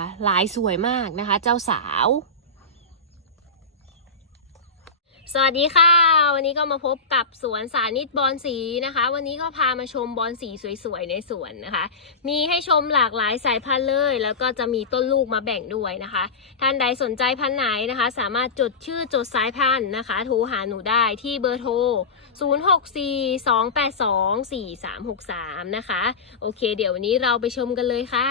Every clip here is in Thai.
นะคะลายสวยมากนะคะ เจ้าสาว สวัสดีค่ะ วันนี้ก็มาพบกับสวนสานิตบอลสีนะคะ วันนี้ก็พามาชมบอลสีสวยๆในสวนนะคะ มีให้ชมหลากหลายสายพันธุ์เลย แล้วก็จะมีต้นลูกมาแบ่งด้วยนะคะ ท่านใดสนใจพันธุ์ไหนนะคะ สามารถจดชื่อจดสายพันธุ์นะคะโทรหาหนูได้ที่เบอร์โทร 0642824363 นะคะ โอเค เดี๋ยววันนี้เราไปชมกันเลยค่ะ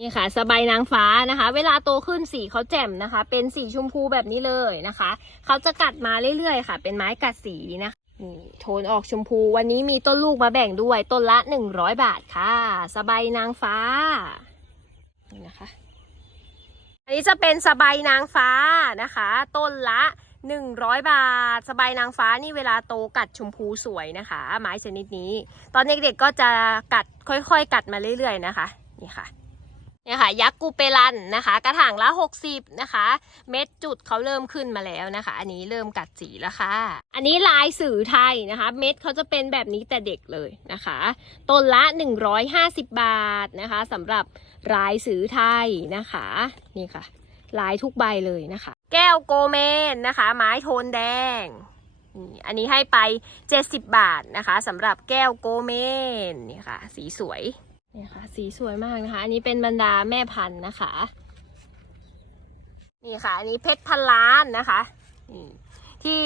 นี่ค่ะ สบายนางฟ้านะคะ เวลาโตขึ้นสีเขาแจ่มนะคะ เป็นสีชมพูแบบนี้เลยนะคะ เขาจะกัดมาเรื่อยๆค่ะ เป็นไม้กัดสีนะคะนี่โทนออกชมพูวันนี้มีต้นลูกมาแบ่งด้วยต้นละ 100 บาทค่ะ สบายนางฟ้านี่นะคะ อันนี้จะเป็นสบายนางฟ้านะคะ ต้นละ100 บาท สบายนางฟ้านี่เวลาโตกัดชมพูสวยนะคะ ไม้ชนิดนี้ ตอนเด็กๆก็จะกัดค่อยๆ กัดมาเรื่อยๆนะคะ นี่ค่ะ เนี่ยค่ะยักษ์กูเปรันนะคะ กระถางละ 60 นะคะ เม็ดจุดเขาเริ่มขึ้นมาแล้วนะคะ อันนี้เริ่มกัดสีแล้วค่ะ อันนี้ลายสื่อไทยนะคะ เม็ดเขาจะเป็นแบบนี้แต่เด็กเลยนะคะต้นละ 150 บาทนะคะสำหรับลายสื่อไทยนะคะนี่ค่ะ ลายทุกใบเลยนะคะ แก้วโกเมนนะคะ ไม้โทนแดงนี่อันนี้ให้ไป 70 บาทนะคะสำหรับแก้วโกเมนนี่ค่ะ สีสวย เนี่ยค่ะ สีสวยมากนะคะ อันนี้เป็นบรรดาแม่พันธุ์นะคะ นี่ค่ะ อันนี้เพชรพันล้านนะคะนี่ที่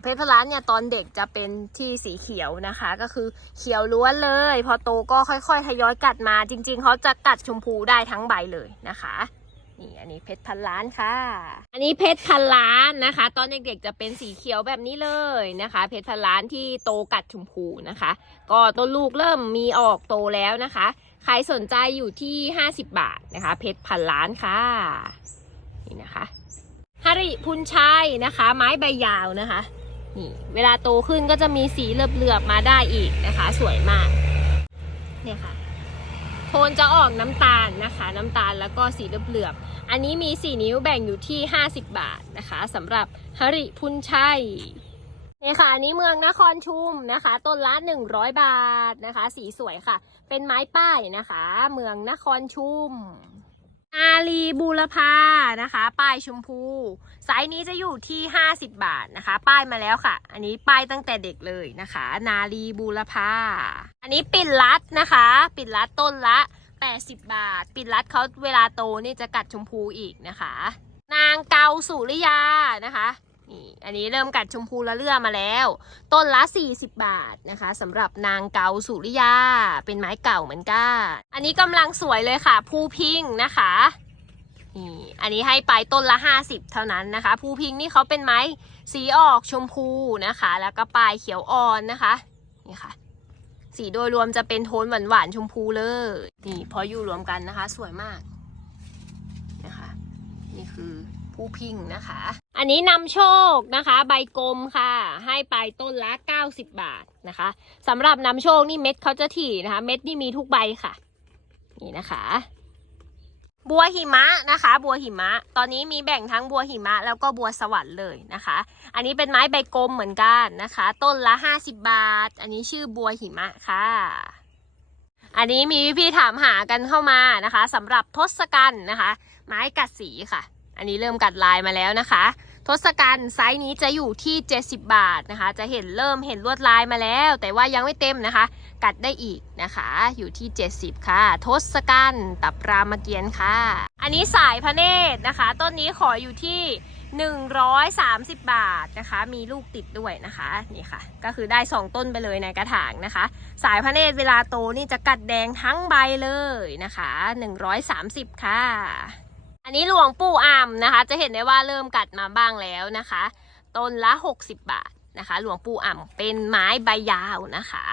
เพชรพันล้านเนี่ยตอนเด็กจะเป็นที่สีเขียวนะคะ ก็คือเขียวล้วนเลย พอโตก็ค่อยๆทยอยกัดมาจริง ๆเขาจะกัดชมพูได้ทั้งใบเลยนะคะ นี่อันนี้เพชรพันล้านค่ะ อันนี้เพชรพันล้านนะคะ ตอนเด็กๆจะเป็นสีเขียวแบบนี้เลยนะคะ เพชรพันล้านที่โตกัดชมพูนะคะ ก็ต้นลูกเริ่มมีออกโตแล้วนะคะใครสนใจอยู่ที่ 50 บาทนะคะ เพชรพันล้านค่ะนี่นะคะฮาริพุนชัยนะคะ ไม้ใบยาวนะคะนี่เวลาโตขึ้นก็จะมีสีเหลือบๆมาได้อีกนะคะ สวยมากเนี่ยค่ะ โทนจะออกน้ำตาลนะคะ น้ำตาลแล้วก็สีเหลือบๆอันนี้มี 4 นิ้วแบ่งอยู่ที่ 50 บาทนะคะสำหรับฮริพุนชัยนี่ค่ะอันนี้เมืองนครชุมนะคะ ต้นละ 100 บาทนะคะ สีสวยค่ะ เป็นไม้ป้ายนะคะ เมืองนครชุม อาลีบูรพานะคะ ป้ายชมพูไซส์นี้จะอยู่ที่ 50 บาทนะคะ ป้ายมาแล้วค่ะ อันนี้ป้ายตั้งแต่เด็กเลยนะคะ นาลีบูรพาอันนี้ปิดรัดนะคะ ปิดรัดต้นละ 80 บาท ปิดรัดเขาเวลาโตนี่จะกัดชมพูอีกนะคะ นางเกาสุริยานะคะ นี่อันนี้เริ่มกัดชมพูละเลื่อมาแล้ว ต้นละ 40 บาทนะคะสำหรับนางเกาสุริยา เป็นไม้เก่าเหมือนกัน อันนี้กำลังสวยเลยค่ะภูพิงนะคะนี่อันนี้ให้ไปต้นละ 50 เท่านั้นนะคะภูพิงนี่เขาเป็นไม้สีออกชมพูนะคะ แล้วก็ปลายเขียวอ่อนนะคะนี่ค่ะ สีโดยรวมจะเป็นโทนหวานหวานๆชมพูเลยนี่พออยู่รวมกันนะคะ สวยมากนะคะ นี่คือผู้พิงนะคะ อันนี้นำโชคนะคะ ใบกลมค่ะ ให้ไปต้นละ 90 บาทนะคะสำหรับนำโชคนี่เม็ดเขาจะถี่นะคะ เม็ดนี่มีทุกใบค่ะ นี่นะคะ บัวหิมะนะคะ บัวหิมะ ตอนนี้มีแบ่งทั้งบัวหิมะ แล้วก็บัวสวรรค์เลยนะคะ อันนี้เป็นไม้ใบกลมเหมือนกันนะคะ ต้นละ 50 บาท อันนี้ชื่อบัวหิมะค่ะอันนี้มีพี่ๆถามหากันเข้ามานะคะสำหรับทศกัณฐ์นะคะ ไม้กัดสีค่ะ อันนี้เริ่มกัดลายมาแล้วนะคะ ศกัณฐ์ไซส์นี้จะอยู่ที่ 70 บาทนะคะ จะเห็นเริ่มเห็นลวดลายมาแล้ว แต่ว่ายังไม่เต็มนะคะ กัดได้อีกนะคะ อยู่ที่ 70 ค่ะ ทศกัณฐ์ตับรามเกียรติ์ค่ะ อันนี้สายพระเนตรนะคะ ต้นนี้ขออยู่ที่ 130 บาทนะคะ มีลูกติดด้วยนะคะนี่ค่ะ ก็คือได้ 2 ต้นไปเลยในกระถางนะคะ สายพระเนตรเวลาโตนี่จะกัดแดงทั้งใบเลยนะคะ 130 ค่ะ อันนี้หลวงปู่อ่ำนะคะ จะเห็นได้ว่าเริ่มกัดมาบ้างแล้วนะคะ ต้นละ 60 บาทนะคะ หลวงปู่อ่ำเป็นไม้ใบยาวนะคะ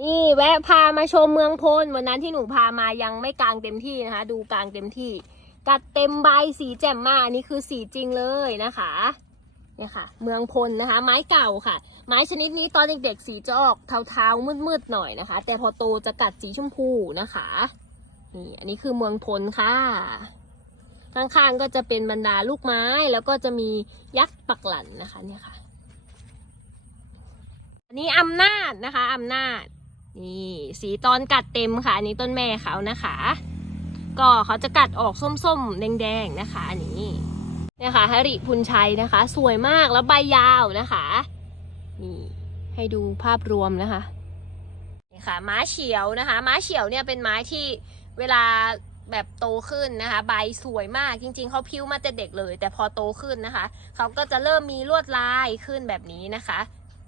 นี่แวะพามาชมเมืองพลวันนั้นที่หนูพามายังไม่กลางเต็มที่นะคะ ดูกลางเต็มที่ กัดเต็มใบสีแจ่มมากนนี้คือสีจริงเลยนะคะเนี่ยค่ะ เมืองพลนะคะ ไม้เก่าค่ะ ไม้ชนิดนี้ตอนเด็กๆสีจะออกเทาๆมืดๆหน่อยนะคะ แต่พอโตจะกัดสีชมพูนะคะ นี่อันนี้คือเมืองพลค่ะ ข้างๆก็จะเป็นบรรดาลูกไม้แล้วก็จะมียักษ์ปักหลันนะคะเนี่ยค่ะ อันนี้อำนาจนะคะอำนาจนี่สีตอนกัดเต็มค่ะ อันนี้ต้นแม่เขานะคะ ก็เขาจะกัดออกส้มๆ แดงๆนะคะอันนี้นะคะฮริพุนชัยนะคะ สวยมากแล้วใบยาวนะคะนี่ให้ดูภาพรวมนะคะนี่ค่ะม้าเฉียวนะคะ ม้าเฉียวเนี่ยเป็นไม้ที่ เวลาแบบโตขึ้นนะคะ ใบสวยมากจริง ๆเขาพิ้วมาแต่เด็กเลย แต่พอโตขึ้นนะคะเขาก็จะเริ่มมีลวดลายขึ้นแบบนี้นะคะ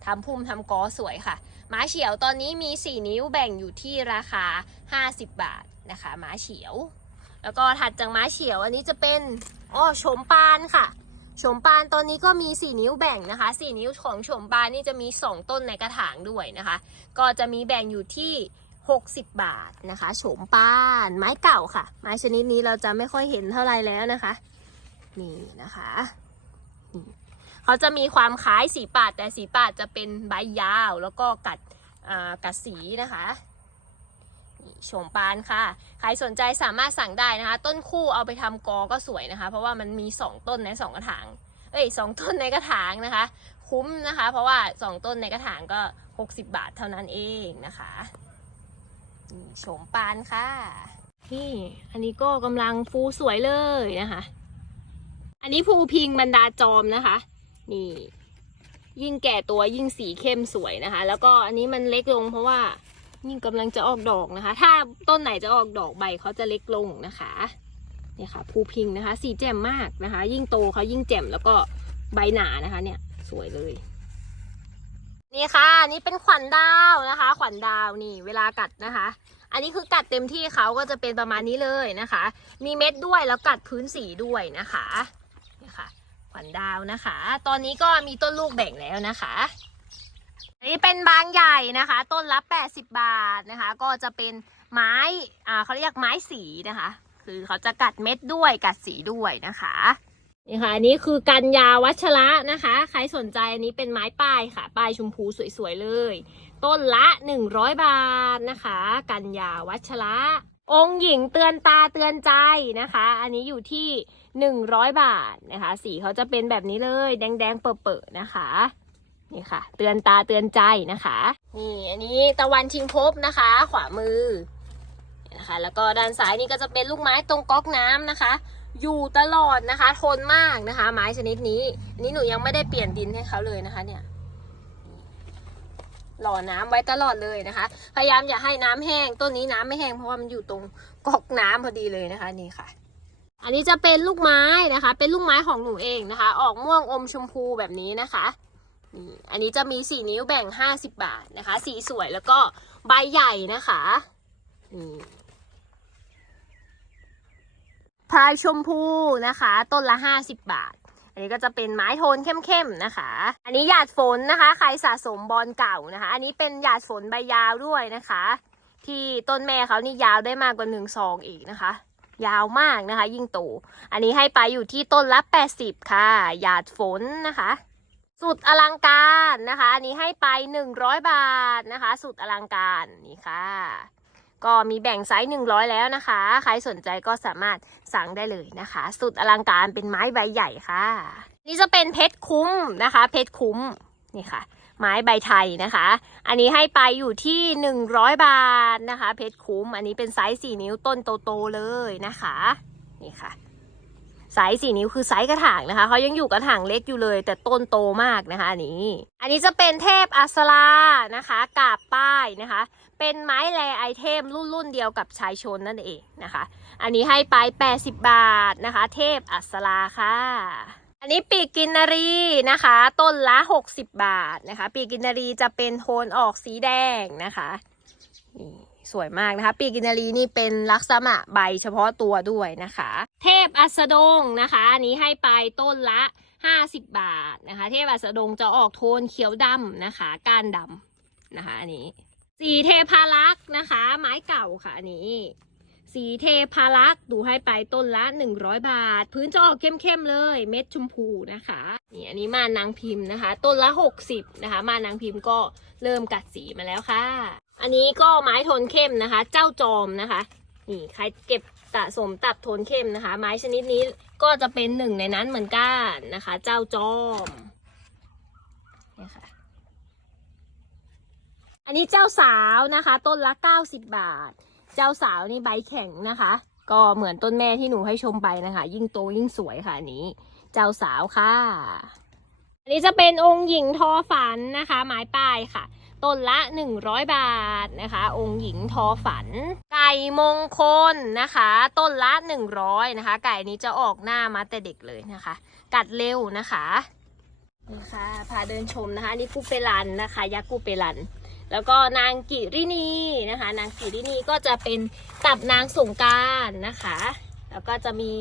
ทำพุ่มทำกอสวยค่ะม้าเฉียวตอนนี้มี 4 นิ้วแบ่งอยู่ที่ราคา 50 บาทนะคะม้าเฉียว แล้วก็ถัดจากม้าเฉียวอันนี้จะเป็นอ๋อโฉมปานค่ะโฉมปานตอนนี้ก็มี 4 นิ้วแบ่งนะคะ 4 นิ้วของโฉมปานนี่จะมี 2 ต้นในกระถางด้วยนะคะ ก็จะมีแบ่งอยู่ที่ 60 บาทนะคะ โฉมปานไม้เก่าค่ะ ไม้ชนิดนี้เราจะไม่ค่อยเห็นเท่าไรแล้วนะคะ นี่นะคะเขาจะมีความคล้ายสีปาดแต่สีปาดจะเป็นใบยาวแล้วก็กัดอ่ากัดสีนะคะโฉมปานค่ะ ใครสนใจสามารถสั่งได้นะคะ ต้นคู่เอาไปทำกอก็สวยนะคะ เพราะว่ามันมี 2 ต้นในสองกระถาง เอ้ยสองต้นในกระถางนะคะ คุ้มนะคะ เพราะว่า 2 ต้นในกระถางก็ 60 บาทเท่านั้นเองนะคะ นี่โฉมปานค่ะ นี่อันนี้ก็กำลังฟูสวยเลยนะคะ อันนี้ภูพิงบรรดาจอมนะคะ นี่ ยิ่งแก่ตัวยิ่งสีเข้มสวยนะคะ แล้วก็อันนี้มันเล็กลงเพราะว่ายิ่งกำลังจะออกดอกนะคะ ถ้าต้นไหนจะออกดอกใบเขาจะเล็กลงนะคะเนี่ยค่ะภูพิงนะคะ สีแจ่มมากนะคะ ยิ่งโตเขายิ่งแจ่มแล้วก็ใบหนานะคะ เนี่ยสวยเลย นี่ค่ะนี่เป็นขวัญดาวนะคะ ขวัญดาวนี่ เวลากัดนะคะ อันนี้คือกัดเต็มที่เขาก็จะเป็นประมาณนี้เลยนะคะ มีเม็ดด้วยแล้วกัดพื้นสีด้วยนะคะนี่ค่ะ ขวัญดาวนะคะ ตอนนี้ก็มีต้นลูกแบ่งแล้วนะคะอันนี้เป็นบางใหญ่นะคะ ต้นละ 80 บาทนะคะ ก็จะเป็นไม้อ่าเขาเรียกไม้สีนะคะ คือเขาจะกัดเม็ดด้วยกัดสีด้วยนะคะ นี่ค่ะ อันนี้คือกันยาวัชระนะคะ ใครสนใจอันนี้เป็นไม้ป้ายค่ะ ป้ายชมพูสวยๆเลย ต้นละ 100 บาทนะคะ กันยาวัชระองค์หญิงเตือนตาเตือนใจนะคะ อันนี้อยู่ที่ 100 บาทนะคะ สีเขาจะเป็นแบบนี้เลย แดงๆ เปิดๆนะคะนี่ค่ะ เตือนตาเตือนใจนะคะ นี่อันนี้ตะวันชิงภพนะคะ ขวามือนะคะ แล้วก็ด้านซ้ายนี่ก็จะเป็นลูกไม้ตรงก๊อกน้ำนะคะ อยู่ตลอดนะคะ ทนมากนะคะ ไม้ชนิดนี้อันนี้หนูยังไม่ได้เปลี่ยนดินให้เขาเลยนะคะเนี่ยหล่อน้ำไว้ตลอดเลยนะคะ พยายามอย่าให้น้ำแห้ง ต้นนี้น้ำไม่แห้งเพราะว่ามันอยู่ตรงก๊อกน้ำพอดีเลยนะคะนี่ค่ะ อันนี้จะเป็นลูกไม้นะคะ เป็นลูกไม้ของหนูเองนะคะ ออกม่วงอมชมพูแบบนี้นะคะนี่อันนี้จะมีสี่นิ้วแบ่งห้าสิบบาทนะคะ สีสวยแล้วก็ใบใหญ่นะคะนี่ พลายชมพูนะคะ ต้นละห้าสิบบาท อันนี้ก็จะเป็นไม้โทนเข้มๆนะคะ อันนี้หยาดฝนนะคะ ใครสะสมบอลเก่านะคะ อันนี้เป็นหยาดฝนใบยาวด้วยนะคะ ที่ต้นแม่เขานี่ยาวได้มากกว่าหนึ่งซองอีกนะคะ ยาวมากนะคะ ยิ่งโต อันนี้ให้ไปอยู่ที่ต้นละ 80 ค่ะ หยาดฝนนะคะ สุดอลังการนะคะ อันนี้ให้ไป 100 บาทนะคะ สุดอลังการนี่ค่ะ ก็มีแบ่งไซส์100 แล้วนะคะ ใครสนใจก็สามารถสั่งได้เลยนะคะ สุดอลังการเป็นไม้ใบใหญ่ค่ะ นี่จะเป็นเพชรคุ้มนะคะ เพชรคุ้มนี่ค่ะ ไม้ใบไทยนะคะ อันนี้ให้ไปอยู่ที่ 100 บาทนะคะ เพชรคุ้ม อันนี้เป็นไซส์4นิ้วต้นโตๆเลยนะคะ นี่ค่ะไซส์สี่นิ้วคือไซส์กระถางนะคะเขายังอยู่กระถางเล็กอยู่เลย แต่ต้นโตมากนะคะอันนี้ อันนี้จะเป็นเทพอัสรานะคะกาบป้ายนะคะ เป็นไม้แลไอเทมรุ่นรุ่นเดียวกับชายชนนั่นเองนะคะ อันนี้ให้ไป 80 บาทนะคะ เทพอัสราค่ะ อันนี้ปีกกินนารีนะคะ ต้นละ 60 บาทนะคะ ปีกกินนารีจะเป็นโทนออกสีแดงนะคะนี่สวยมากนะคะ ปีกกินนารีนี่เป็นลักษณะใบเฉพาะตัวด้วยนะคะ เทพอัสดงนะคะ อันนี้ให้ไปต้นละ 50 บาทนะคะ เทพอัสดงจะออกโทนเขียวดำนะคะ ก้านดำนะคะอันนี้ สีเทพารักษ์นะคะ ไม้เก่าค่ะอันนี้ สีเทพารักษ์ดูให้ไปต้นละ 100 บาท พื้นจะออกเข้มๆเลย เม็ดชมพูนะคะนี่อันนี้มานางพิมพ์นะคะ ต้นละ 60นะคะ มานางพิมพ์ก็เริ่มกัดสีมาแล้วค่ะ อันนี้ก็ไม้โทนเข้มนะคะ เจ้าจอมนะคะ นี่ใครเก็บสะสมตับโทนเข้มนะคะ ไม้ชนิดนี้ก็จะเป็นหนึ่งในนั้นเหมือนกันนะคะ เจ้าจอมนี่ค่ะ อันนี้เจ้าสาวนะคะ ต้นละ90 บาท เจ้าสาวนี่ใบแข็งนะคะ ก็เหมือนต้นแม่ที่หนูให้ชมไปนะคะ ยิ่งโตยิ่งสวยค่ะอันนี้ เจ้าสาวค่ะ อันนี้จะเป็นองค์หญิงทอฝันนะคะ ไม้ป้ายค่ะต้นละ 100 บาทนะคะ องค์หญิงทอฝัน ไก่มงคลนะคะ ต้นละ 100นะคะ ไก่นี้จะออกหน้ามาแต่เด็กเลยนะคะ กัดเร็วนะคะนี่ค่ะพาเดินชมนะคะนนี่กูเปรันนะคะยักษ์กูเปรัน แล้วก็นางกิรินีนะคะ นางกิรินีก็จะเป็นตับนางสงการนะคะ แล้วก็จะมี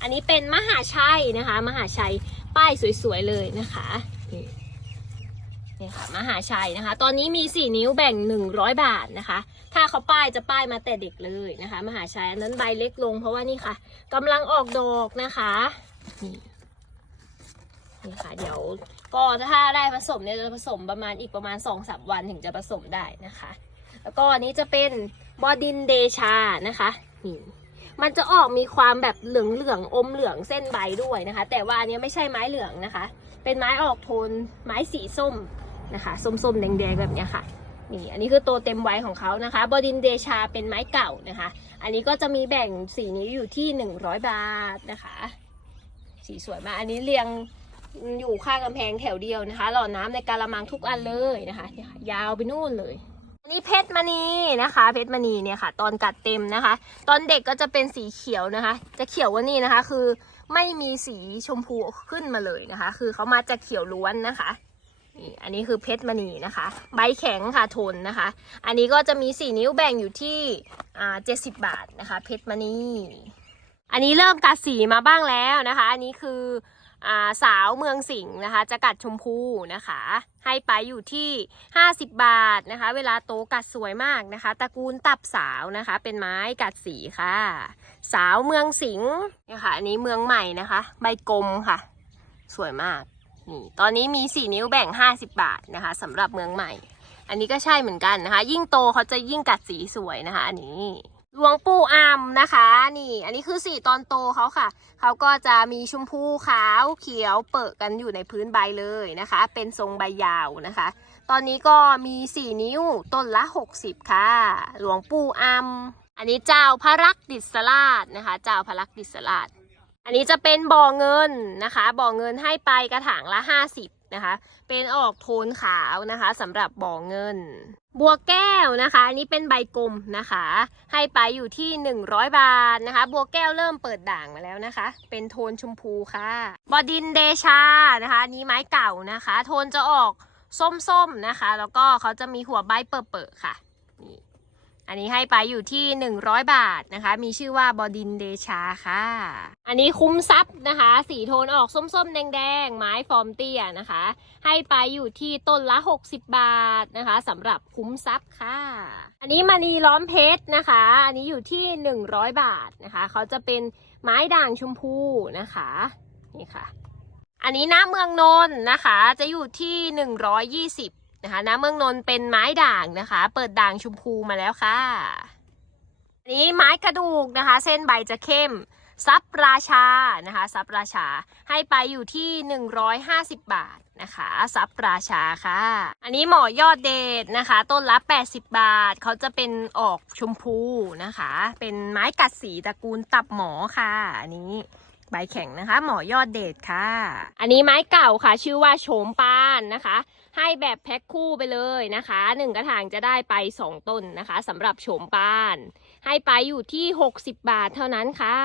อันนี้เป็นมหาชัยนะคะ มหาชัยป้ายสวยๆเลยนะคะนี่นี่ค่ะมหาชัยนะคะ ตอนนี้มี 4 นิ้วแบ่ง 100 บาทนะคะ ถ้าเขาป้ายจะป้ายมาแต่เด็กเลยนะคะ มหาชัยอันนั้นใบเล็กลงเพราะว่านี่ค่ะกำลังออกดอกนะคะนี่ นี่ค่ะ เดี๋ยวก็ถ้าได้ผสมเนี่ยจะผสมประมาณอีกประมาณ2อสวันถึงจะผสมได้นะคะ แล้วก็อันนี้จะเป็นบอดินเดชานะคะนี่มันจะออกมีความแบบเหลืองเหลืองอมเหลืองเส้นใบด้วยนะคะ แต่ว่าอันนี้ไม่ใช่ไม้เหลืองนะคะ เป็นไม้ออกโทนไม้สีส้มนะคะส้มๆแดงๆแบบเนี้ยค่ะนี่อันนี้คือตัวเต็มไว้ของเขานะคะ บอดินเดชาเป็นไม้เก่านะคะ อันนี้ก็จะมีแบ่งสีนี้อยู่ที่ 100 บาทนะคะ สีสวยมาก อันนี้เรียง อยู่ข้างกำแพงแถวเดียวนะคะ หล่อน้ำในกาละมังทุกอันเลยนะคะ ยาวไปนู่นเลยอันนี้เพชรมณีนะคะ เพชรมณีเนี่ยค่ะ ตอนกัดเต็มนะคะ ตอนเด็กก็จะเป็นสีเขียวนะคะ จะเขียวกว่านี่นะคะ คือไม่มีสีชมพูขึ้นมาเลยนะคะ คือเขามาจากเขียวล้วนนะคะนี่อันนี้คือเพชรมณีนะคะ ใบแข็งค่ะทนนะคะ อันนี้ก็จะมีสี่นิ้วแบ่งอยู่ที่อ่าเจ็ดสิบบาทนะคะ เพชรมณีอันนี้เริ่มกัดสีมาบ้างแล้วนะคะ อันนี้คือ สาวเมืองสิงห์นะคะ จะกัดชมพูนะคะ ให้ไปอยู่ที่ 50 บาทนะคะ เวลาโตกัดสวยมากนะคะตระกูลตับสาวนะคะ เป็นไม้กัดสีค่ะ สาวเมืองสิงห์นี่ยค่ะอันนี้เมืองใหม่นะคะ ใบกลมค่ะ สวยมากนี่ตอนนี้มี 4 นิ้วแบ่ง 50 บาทนะคะสำหรับเมืองใหม่ อันนี้ก็ใช่เหมือนกันนะคะ ยิ่งโตเขาจะยิ่งกัดสีสวยนะคะ อันนี้ หลวงปู่อามนะคะ นี่ อันนี้คือสีตอนโตเขาค่ะ เขาก็จะมีชมพูขาวเขียวเปิดกันอยู่ในพื้นใบเลยนะคะ เป็นทรงใบยาวนะคะ ตอนนี้ก็มี4นิ้วต้นละ60ค่ะ หลวงปู่อามอันนี้เจ้าพระรักดิษราชนะคะ เจ้าพระรักดิษราชอันนี้จะเป็นบ่อเงินนะคะ บ่อเงินให้ไปกระถางละ50 นะคะ เป็นออกโทนขาวนะคะสำหรับบ่อเงิน บัวแก้วนะคะอันนี้เป็นใบกลมนะคะ ให้ไปอยู่ที่ 100 บาทนะคะ บัวแก้วเริ่มเปิดด่างมาแล้วนะคะ เป็นโทนชมพูค่ะบอดินเดชานะคะนี้ไม้เก่านะคะ โทนจะออกส้มๆนะคะ แล้วก็เขาจะมีหัวใบเปิดๆค่ะ อันนี้ให้ไปอยู่ที่ 100 บาทนะคะ มีชื่อว่าบอดินเดชาค่ะ อันนี้คุ้มทรัพย์นะคะ สีโทนออกส้มๆ แดงๆ ไม้ฟอร์มเตี้ยนะคะ ให้ไปอยู่ที่ต้นละ 60 บาทนะคะสำหรับคุ้มทรัพย์ค่ะ อันนี้มณีล้อมเพชรนะคะ อันนี้อยู่ที่ 100 บาทนะคะ เขาจะเป็นไม้ด่างชมพูนะคะ นี่ค่ะ อันนี้น้ำเมืองนนท์นะคะ จะอยู่ที่ 120 นะคะน้ำเมืองนนท์เป็นไม้ด่างนะคะ เปิดด่างชมพูมาแล้วค่ะอันนี้ไม้กระดูกนะคะ เส้นใบจะเข้มซับราชานะคะซับราชาให้ไปอยู่ที่ 150 บาทนะคะซับราชาค่ะ อันนี้หมอยอดเดชนะคะ ต้นละ 80 บาทเขาจะเป็นออกชมพูนะคะ เป็นไม้กัดสีตระกูลตับหมอค่ะ อันนี้ ใบแข็งนะคะ หมอยอดเดชค่ะ อันนี้ไม้เก่าค่ะ ชื่อว่าโฉมปานนะคะ ให้แบบแพ็คคู่ไปเลยนะคะหนึ่งกระถางจะได้ไป 2 ต้นนะคะสำหรับโฉมปาน ให้ไปอยู่ที่ 60 บาทเท่านั้นค่ะ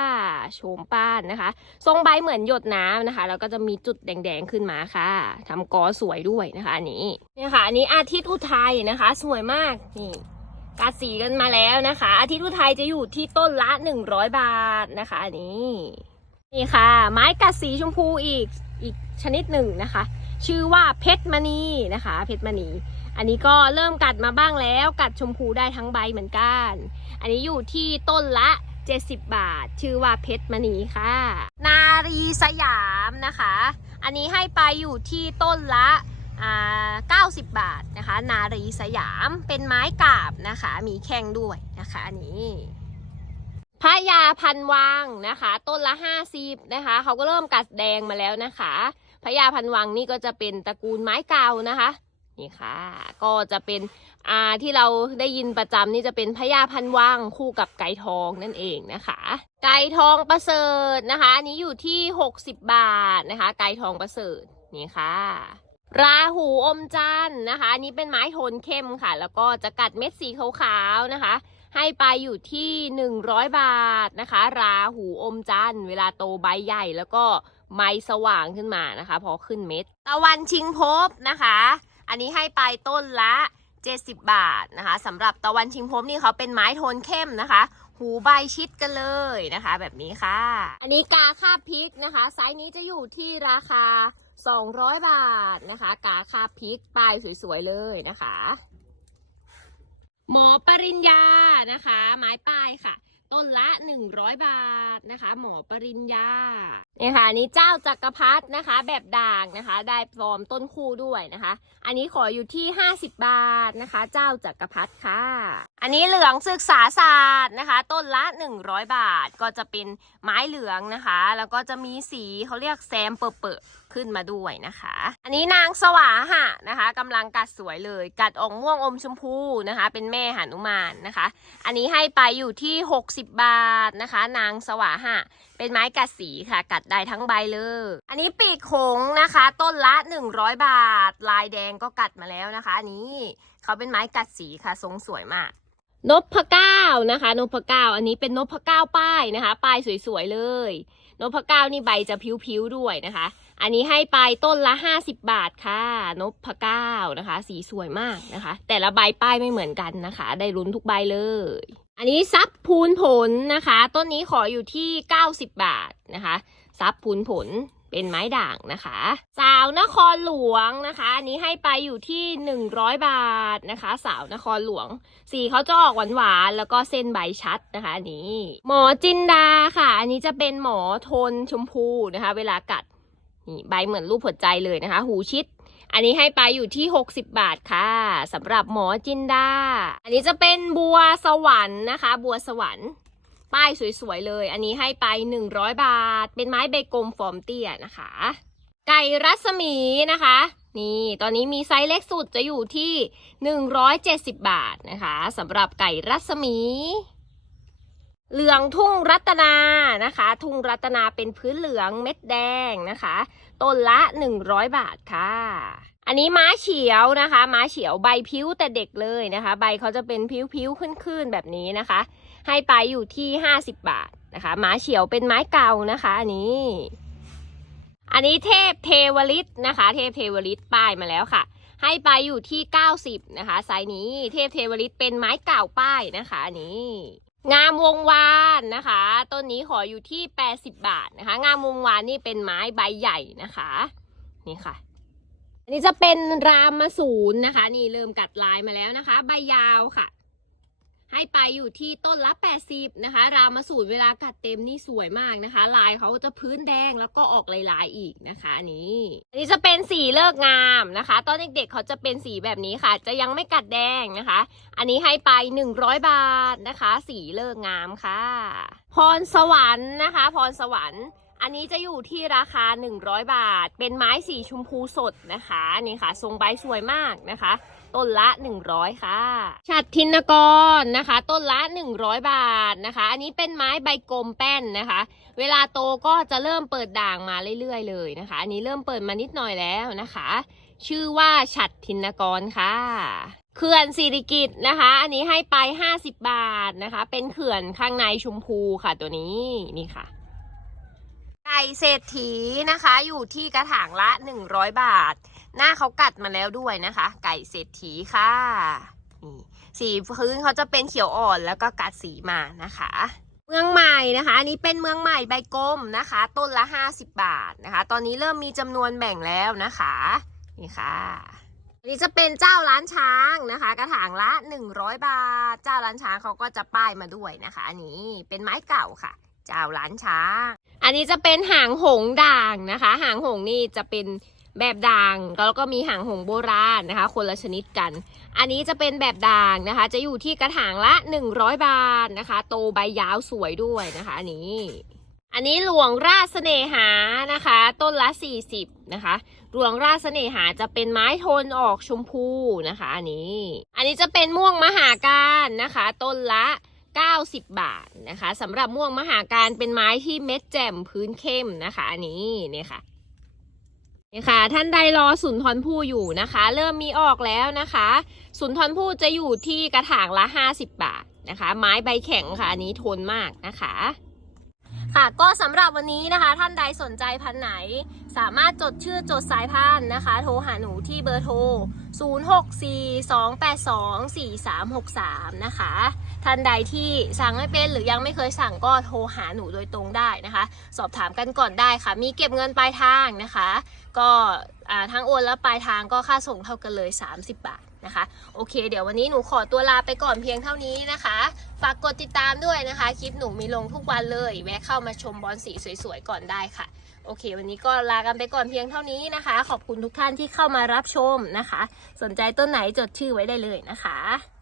โฉมปานนะคะ ทรงใบเหมือนหยดน้ำนะคะแล้วก็จะมีจุดแดงๆขึ้นมาค่ะทำกอสวยด้วยนะคะอันนี้เนี่ยค่ะอันนี้อาทิตย์อุทัยนะคะ สวยมากนี่กาสีกันมาแล้วนะคะ อาทิตย์อุทัยจะอยู่ที่ต้นละ 100 บาทนะคะอันนี้ นี่ค่ะ ไม้กัดสีชมพูอีกอีกชนิดหนึ่งนะคะ ชื่อว่าเพชรมณีนะคะ เพชรมณี อันนี้ก็เริ่มกัดมาบ้างแล้ว กัดชมพูได้ทั้งใบเหมือนกัน อันนี้อยู่ที่ต้นละ 70 บาท ชื่อว่าเพชรมณีค่ะ นารีสยามนะคะ อันนี้ให้ไปอยู่ที่ต้นละอ่า90 บาทนะคะ นารีสยามเป็นไม้กาบนะคะ มีแข้งด้วยนะคะ อันนี้ พระยาพันวังนะคะ ต้นละ50นะคะเขาก็เริ่มกัดแดงมาแล้วนะคะพระยาพันวังนี่ก็จะเป็นตระกูลไม้เก่านะคะนี่ค่ะ ก็จะเป็นอ่าที่เราได้ยินประจำนี่จะเป็นพญาพันวังคู่กับไก่ทองนั่นเองนะคะ ไก่ทองประเสริฐนะคะอันนี้อยู่ที่ 60 บาทนะคะ ไก่ทองประเสริฐนี่ค่ะ ราหูอมจันนะคะอันนี้เป็นไม้โทนเข้มค่ะ แล้วก็จะกัดเม็ดสีขาวๆนะคะ ให้ไปอยู่ที่ 100 บาทนะคะ ราหูอมจันทร์เวลาโตใบใหญ่แล้วก็ใบสว่างขึ้นมานะคะ พอขึ้นเม็ดตะวันชิงภพนะคะ อันนี้ให้ไปต้นละ 70 บาทนะคะสำหรับตะวันชิงภพนี่เขาเป็นไม้โทนเข้มนะคะ หูใบชิดกันเลยนะคะ แบบนี้ค่ะ อันนี้กาคาบพริกนะคะ ไซส์นี้จะอยู่ที่ราคา 200 บาทนะคะ กาคาบพริกป้ายสวยๆเลยนะคะ หมอปริญญา นะคะ ไม้ป้ายค่ะ ต้นละ 100 บาทนะคะ หมอปริญญาเนี่ยค่ะอันนี้เจ้าจักรพรรดินะคะ แบบด่างนะคะ ได้ฟอร์มต้นคู่ด้วยนะคะ อันนี้ขออยู่ที่ 50 บาทนะคะ เจ้าจักรพรรดิค่ะ อันนี้เหลืองศึกษาศาสตร์นะคะ ต้นละ 100 บาทก็จะเป็นไม้เหลืองนะคะ แล้วก็จะมีสีเขาเรียกแซมเปอะๆ ขึ้นมาด้วยนะคะ อันนี้นางสวาหะนะคะกำลังกัดสวยเลย กัดออกม่วงอมชมพูนะคะ เป็นแม่หานุมานนะคะ อันนี้ให้ไปอยู่ที่ 60 บาทนะคะ นางสวาหะ เป็นไม้กัดสีค่ะ กัดได้ทั้งใบเลย อันนี้ปีกหงนะคะ ต้นละ 100 บาท ลายแดงก็กัดมาแล้วนะคะ อันนี้เขาเป็นไม้กัดสีค่ะ ทรงสวยมากนพเก้านะคะนพเก้าอันนี้เป็นนพเก้าป้ายนะคะ ป้ายสวยๆเลยนพเก้านี่ใบจะพิ้วๆด้วยนะคะ อันนี้ให้ไปต้นละ 50 บาทค่ะ นบพเก้านะคะ สีสวยมากนะคะ แต่ละใบป้ายไม่เหมือนกันนะคะ ได้ลุ้นทุกใบเลย อันนี้ซับพูนผลนะคะ ต้นนี้ขออยู่ที่ 90 บาทนะคะซับพูนผลเป็นไม้ด่างนะคะ สาวนครหลวงนะคะ อันนี้ให้ไปอยู่ที่ 100 บาทนะคะ สาวนครหลวง สีเขาจะออกหวานๆแล้วก็เส้นใบชัดนะคะอันนี้ หมอจินดาค่ะ อันนี้จะเป็นหมอโทนชมพูนะคะ เวลากัด นี่ใบเหมือนรูปหัวใจเลยนะคะ หูชิด อันนี้ให้ไปอยู่ที่ 60 บาทค่ะสำหรับหมอจินดา อันนี้จะเป็นบัวสวรรค์นะคะ บัวสวรรค์ ป้ายสวยๆเลย อันนี้ให้ไป 100 บาท เป็นไม้ใบกลมฟอร์มเตี้ยนะคะ ไก่รัศมีนะคะ นี่ตอนนี้มีไซส์เล็กสุดจะอยู่ที่ 170 บาทนะคะสำหรับไก่รัศมี เหลืองทุ่งรัตนานะคะ ทุ่งรัตนาเป็นพื้นเหลืองเม็ดแดงนะคะ ต้นละ 100 บาทค่ะ อันนี้ม้าเฉียวนะคะม้าเฉียวใบพิ้วแต่เด็กเลยนะคะ ใบเขาจะเป็นพิ้วๆขึ้นๆแบบนี้นะคะ ให้ไปอยู่ที่ 50 บาทนะคะม้าเฉียวเป็นไม้เก่านะคะ อันนี้ อันนี้เทพเทวฤทธิ์นะคะ เทพเทวฤทธิ์ป้ายมาแล้วค่ะ ให้ไปอยู่ที่ 90 นะคะไซส์นี้เทพเทวฤทธิ์เป็นไม้เก่าป้ายนะคะอันนี้ งามวงวานนะคะ ต้นนี้ขออยู่ที่ 80 บาทนะคะ งามวงวานนี่เป็นไม้ใบใหญ่นะคะ นี่ค่ะ อันนี้จะเป็นรามมาสูนนะคะ นี่เริ่มกัดลายมาแล้วนะคะ ใบยาวค่ะ ให้ไปอยู่ที่ต้นละ 80 นะคะ รามสูนเวลากัดเต็มนี่สวยมากนะคะ ลายเขาจะพื้นแดงแล้วก็ออกลายๆอีกนะคะอันนี้อันนี้จะเป็นสีเลิกงามนะคะ ตอนเด็กๆเขาจะเป็นสีแบบนี้ค่ะ จะยังไม่กัดแดงนะคะ อันนี้ให้ไป 100 บาทนะคะ สีเลิกงามค่ะ พรสวรรค์นะคะ พรสวรรค์อันนี้จะอยู่ที่ราคา 100 บาท เป็นไม้สีชมพูสดนะคะนี่ค่ะ ทรงใบสวยมากนะคะ ต้นละ 100 ค่ะฉัดทินกรนะคะ ต้นละ 100 บาทนะคะ อันนี้เป็นไม้ใบกลมแป้นนะคะ เวลาโตก็จะเริ่มเปิดด่างมาเรื่อยๆ เลยนะคะ อันนี้เริ่มเปิดมานิดหน่อยแล้วนะคะ ชื่อว่าฉัดทินกรค่ะเขื่อนสิริกิตนะคะ อันนี้ให้ไป 50 บาทนะคะ เป็นเขื่อนข้างในชมพูค่ะตัวนี้นี่ค่ะไก่เศรษฐีนะคะ อยู่ที่กระถางละ 100 บาท หน้าเขากัดมาแล้วด้วยนะคะ ไก่เศรษฐีค่ะนี่สีพื้นเขาจะเป็นเขียวอ่อนแล้วก็กัดสีมานะคะ เมืองใหม่นะคะอันนี้เป็นเมืองใหม่ใบกลมนะคะ ต้นละ 50 บาทนะคะ ตอนนี้เริ่มมีจำนวนแบ่งแล้วนะคะนี่ค่ะอันนี้จะเป็นเจ้าร้านช้างนะคะ กระถางละ 100 บาท เจ้าร้านช้างเขาก็จะป้ายมาด้วยนะคะ อันนี้เป็นไม้เก่าค่ะ เจ้าร้านช้าง อันนี้จะเป็นหางหงด่างนะคะ หางหงนี่จะเป็น แบบด่างแล้วก็มีหางหงโบราณนะคะ คนละชนิดกัน อันนี้จะเป็นแบบด่างนะคะ จะอยู่ที่กระถางละ 100 บาทนะคะ โตใบยาวสวยด้วยนะคะอันนี้อันนี้หลวงราชเสน่หานะคะ ต้นละ 40นะคะ หลวงราชเสน่หาจะเป็นไม้โทนออกชมพูนะคะ อันนี้ อันนี้จะเป็นม่วงมหาการนะคะ ต้นละ 90 บาทนะคะสำหรับม่วงมหาการเป็นไม้ที่เม็ดแจ่มพื้นเข้มนะคะ อันนี้เนี่ยค่ะ นี่ค่ะ ท่านใดรอสุนทรภู่อยู่นะคะ เริ่มมีออกแล้วนะคะ สุนทรภู่จะอยู่ที่กระถางละ 50 บาทนะคะ ไม้ใบแข็งค่ะอันนี้ทนมากนะคะค่ะก็สำหรับวันนี้นะคะ ท่านใดสนใจพันไหน สามารถจดชื่อจดสายพันธุ์นะคะ โทรหาหนูที่เบอร์โทร 0642824363 นะคะ ท่านใดที่สั่งไม่เป็นหรือยังไม่เคยสั่งก็โทรหาหนูโดยตรงได้นะคะ สอบถามกันก่อนได้ค่ะ มีเก็บเงินปลายทางนะคะ ก็ทั้งโอนและปลายทางก็ค่าส่งเท่ากันเลย 30 บาทนะคะ โอเค เดี๋ยววันนี้หนูขอตัวลาไปก่อนเพียงเท่านี้นะคะ ฝากกดติดตามด้วยนะคะ คลิปหนูมีลงทุกวันเลย แวะเข้ามาชมบอลสีสวยๆก่อนได้ค่ะโอเค วันนี้ก็ลากันไปก่อนเพียงเท่านี้นะคะ ขอบคุณทุกท่านที่เข้ามารับชมนะคะ สนใจต้นไหนจดชื่อไว้ได้เลยนะคะ